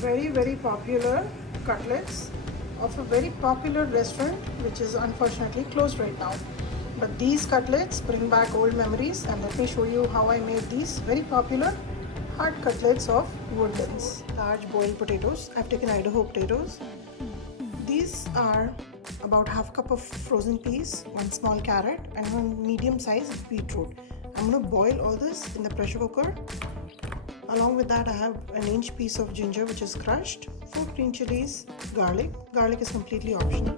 very popular cutlets of a very popular restaurant which is unfortunately closed right now. But these cutlets bring back old memories, and let me show you how I made these very popular hard cutlets of Woodlands. Large boiled potatoes. I've taken Idaho potatoes. These are about half a cup of frozen peas, one small carrot, and one medium sized beetroot. I'm going to boil all this in the pressure cooker. Along with that, I have an inch piece of ginger which is crushed, 4 green chilies, garlic. Garlic is completely optional.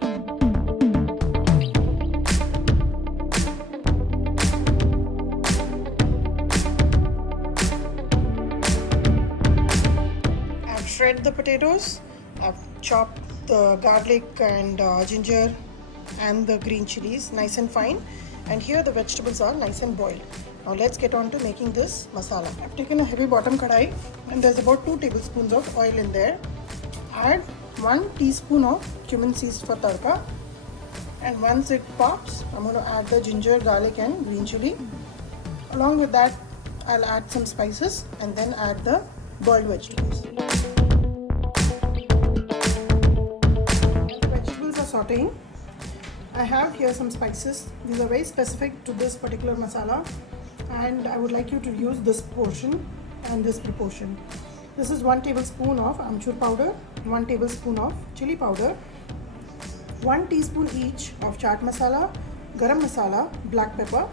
I've shredded the potatoes. I've chopped the garlic and ginger and the green chilies nice and fine. And here the vegetables are nice and boiled. Now let's get on to making this masala. I've taken a heavy bottom kadai and there's about 2 tablespoons of oil in there. Add 1 teaspoon of cumin seeds for tadka. And once it pops, I'm going to add the ginger, garlic and green chili. Along with that, I'll add some spices and then add the boiled vegetables. As the vegetables are sauteing, I have here some spices. These are very specific to this particular masala, and I would like you to use this portion and this proportion. This is 1 tablespoon of amchur powder, 1 tablespoon of chili powder, 1 teaspoon each of chaat masala, garam masala, black pepper,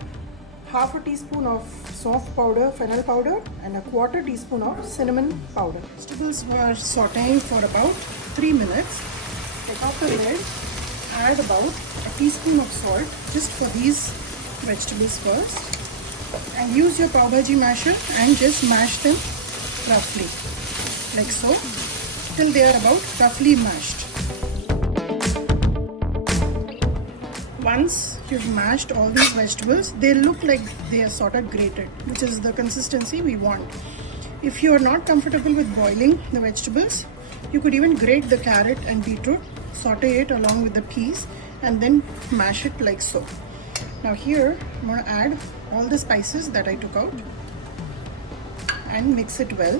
half a teaspoon of saunf powder, fennel powder, and a quarter teaspoon of cinnamon powder. Vegetables were sauteing for about 3 minutes. Take off the lid, add about a teaspoon of salt just for these vegetables first, and use your pav bhaji masher and just mash them roughly like so till they are about roughly mashed. Once you've mashed all these vegetables, they look like they are sort of grated, which is the consistency we want. If you are not comfortable with boiling the vegetables, you could even grate the carrot and beetroot, saute it along with the peas, and then mash it like so. Now here I'm going to add all the spices that I took out and mix it well.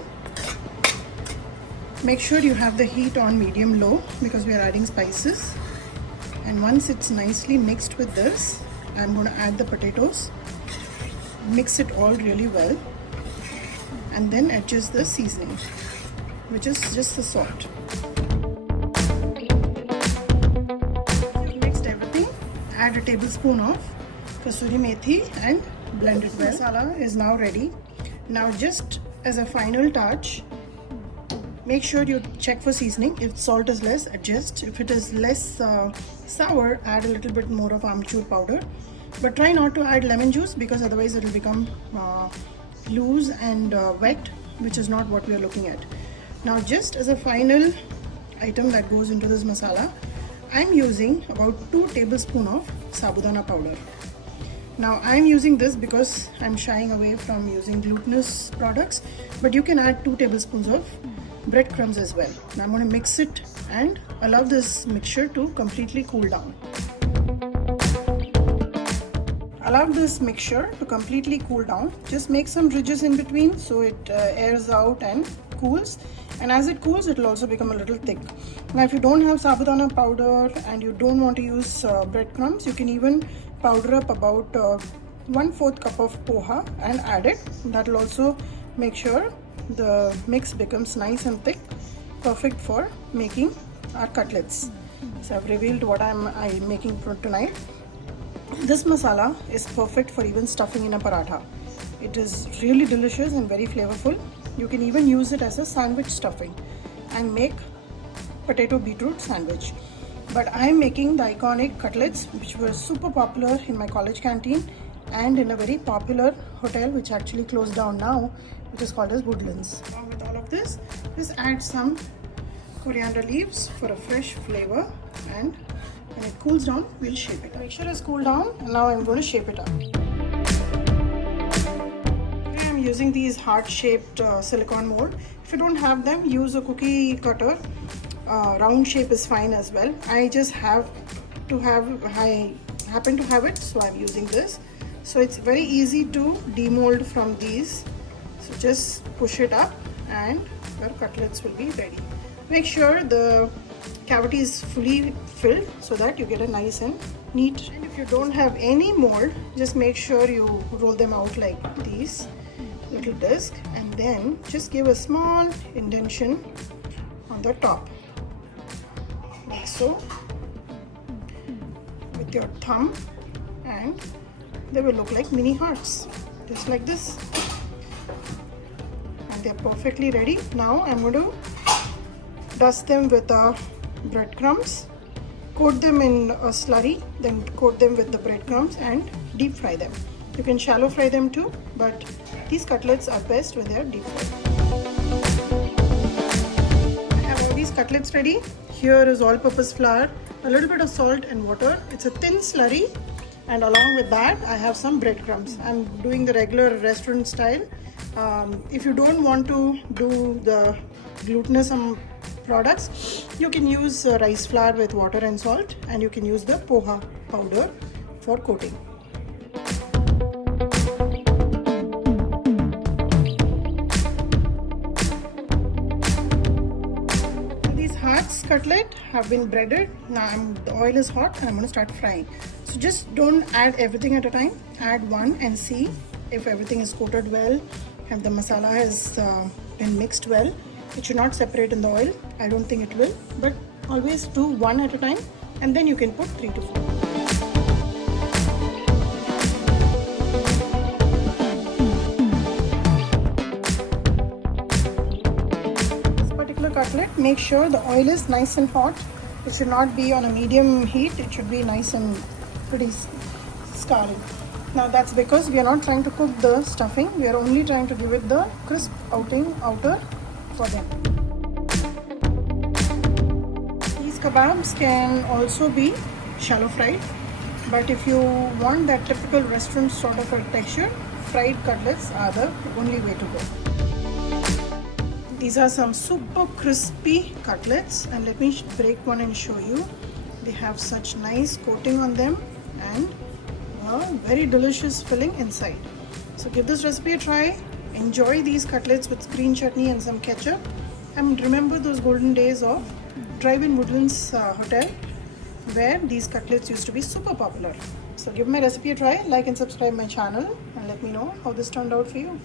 Make sure you have the heat on medium-low because we are adding spices. And once it's nicely mixed with this, I'm going to add the potatoes, mix it all really well, and then adjust the seasoning, which is just the salt. Mixed everything, add a tablespoon of kasuri methi and blend it well. Masala is now ready. Now just as a final touch, make sure you check for seasoning. If salt is less, adjust. If it is less sour, add a little bit more of amchur powder. But try not to add lemon juice because otherwise it will become loose and wet, which is not what we are looking at. Now just as a final item that goes into this masala, I'm using about 2 tablespoons of sabudana powder. Now I'm using this because I'm shying away from using glutinous products, but you can add 2 tablespoons of breadcrumbs as well. Now I'm going to mix it and allow this mixture to completely cool down. Allow this mixture to completely cool down. Just make some ridges in between so it airs out and cools. And as it cools, it will also become a little thick. Now if you don't have sabudana powder and you don't want to use breadcrumbs, you can even powder up about 1/4 cup of poha and add it. That will also make sure the mix becomes nice and thick, perfect for making our cutlets. So I've revealed what I'm making for tonight. This masala is perfect for even stuffing in a paratha. It is really delicious and very flavorful. You can even use it as a sandwich stuffing and make potato beetroot sandwich. But I'm making the iconic cutlets, which were super popular in my college canteen and in a very popular hotel which actually closed down now, which is called as Woodlands. Along with all of this, just add some coriander leaves for a fresh flavor, and when it cools down, we'll shape it up. Make sure it's cooled down, and now I'm going to shape it up. I'm using these heart-shaped silicone mold. If you don't have them, use a cookie cutter. Round shape is fine as well. I happen to have it, so I'm using this. So it's very easy to demold from these. So just push it up and your cutlets will be ready. Make sure the cavity is fully filled so that you get a nice and neat. And if you don't have any mold, just make sure you roll them out like these little disc, and then just give a small indentation on the top like so with your thumb, and they will look like mini hearts just like this, and they're perfectly ready. Now I'm going to dust them with breadcrumbs, coat them in a slurry, then coat them with the breadcrumbs and deep fry them. You can shallow fry them too, but these cutlets are best when they are deep fried. I have all these cutlets ready. Here is all-purpose flour, a little bit of salt and water. It's a thin slurry, and along with that I have some breadcrumbs. I'm doing the regular restaurant style. If you don't want to do the glutinous products, you can use rice flour with water and salt, and you can use the poha powder for coating. These hearts cutlet have been breaded. Now the oil is hot and I'm going to start frying. So just don't add everything at a time. Add one and see if everything is coated well and the masala has been mixed well. It should not separate in the oil. I don't think it will, but always do one at a time, and then you can put 3 to 4. This particular cutlet, make sure the oil is nice and hot. It should not be on a medium heat. It should be nice and pretty scalding. Now that's because we are not trying to cook the stuffing. We are only trying to give it the crisp outer for them. These kebabs can also be shallow fried, but if you want that typical restaurant sort of a texture, fried cutlets are the only way to go. These are some super crispy cutlets, and let me break one and show you. They have such nice coating on them and a very delicious filling inside. So give this recipe a try. Enjoy these cutlets with green chutney and some ketchup, and remember those golden days of Drive-In Woodlands Hotel where these cutlets used to be super popular. So give my recipe a try, like and subscribe my channel, and let me know how this turned out for you.